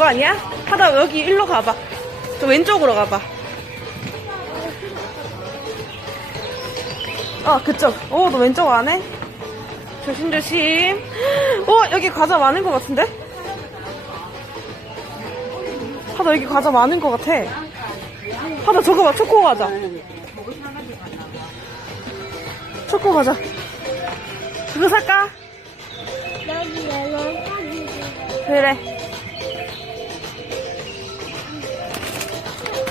아니야? 하다 여기 일로 가봐. 저 왼쪽으로 가봐. 어, 그쪽. 오, 너 왼쪽 안 해? 조심조심. 어, 여기 과자 많은 것 같은데? 하다 여기 과자 많은 것 같아. 하다 저거 봐, 초코 과자. 초코 과자. 그거 살까? 그래.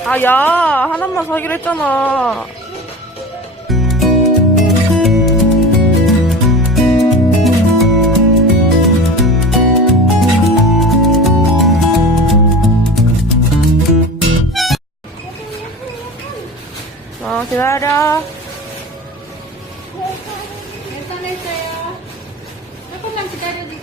아, 야, 하나만 사기로 했잖아. 어, 기다려. 조금만 기다려주세요.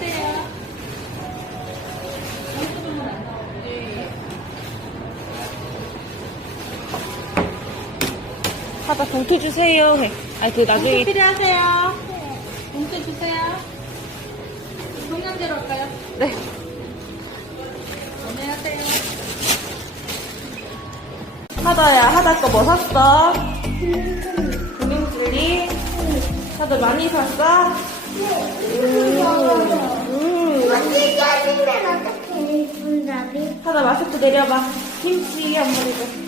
하다 봉투 주세요. 해. 아니, 그 나중에. 봉투 필요하세요? 봉투 주세요. 동양제로 할까요? 네. 안녕하세요. 하다야, 하다 거 뭐 샀어? 금융줄리? 하다 많이 샀어? 음. 언제 짜증면 어떡해, 분답이? 하다 마스크 내려봐. 김치 한 마리 줘.